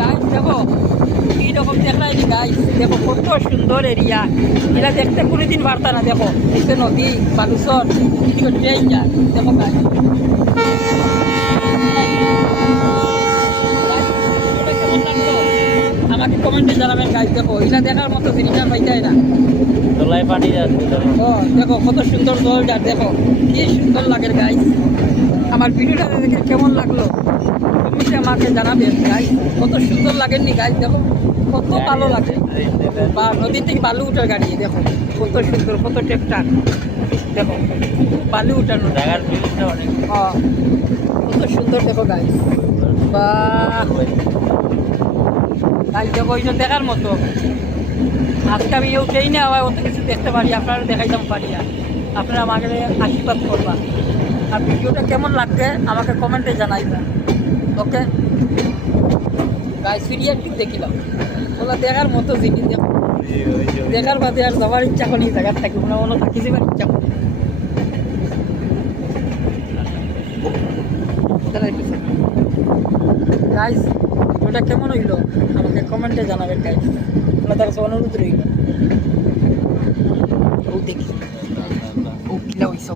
Guys দেখো এইরকম দেখলাইনি guys, দেখো কত সুন্দর এরিয়া। এরা দেখতে কোনোদিন বার্তা না। দেখো নিচে নদী, বালুচর, এদিকে ট্রেন যায়। দেখো গাইস আমাকে কমেন্টে জানাবেন গাইস। দেখো এটা দেখার মতো জিনিসটা পাইতাই না। তোলাই পানি যাচ্ছে ও দেখো কত সুন্দর জলটা, দেখো কি সুন্দর লাগে গাইস। আমার ভিডিওটা দেখে কেমন লাগলো কমেন্টে আমাকে জানাবেন গাইস। কত সুন্দর লাগেননি গাইস? দেখো কত ভালো লাগে। বা নদী থেকে বালু উঠার গাড়ি, দেখো কত সুন্দর, কত ট্রেক্টর, দেখো বালু উঠানো জায়গার ভিউটা অনেক কত সুন্দর। দেখো গাইস বা গাইস দেখো এটা দেখার মতো। আজকে আমি উঠেই না হয় অত কিছু দেখতে পারি, আপনারা দেখাইতাম পারি না। আপনারা আমাকে আশীর্বাদ করবা। আর ভিডিওটা কেমন লাগবে আমাকে কমেন্টে জানাইবেন। ওকে গাইস ফিরিয়ে একটু দেখিলাম, ওগুলো দেখার মতো জিনিস। দেখো দেখার বাদে আর যাওয়ার ইচ্ছা করি, জায়গার থাকি মনে মনে থাকি যাবার ইচ্ছা করি। গাইস ভিডিওটা কেমন হইলো আমাকে কমেন্টে জানাবেন গাইস। আপনাদের কাছে অনুরোধ রইল। ও দেখি ও কিলা হইছ।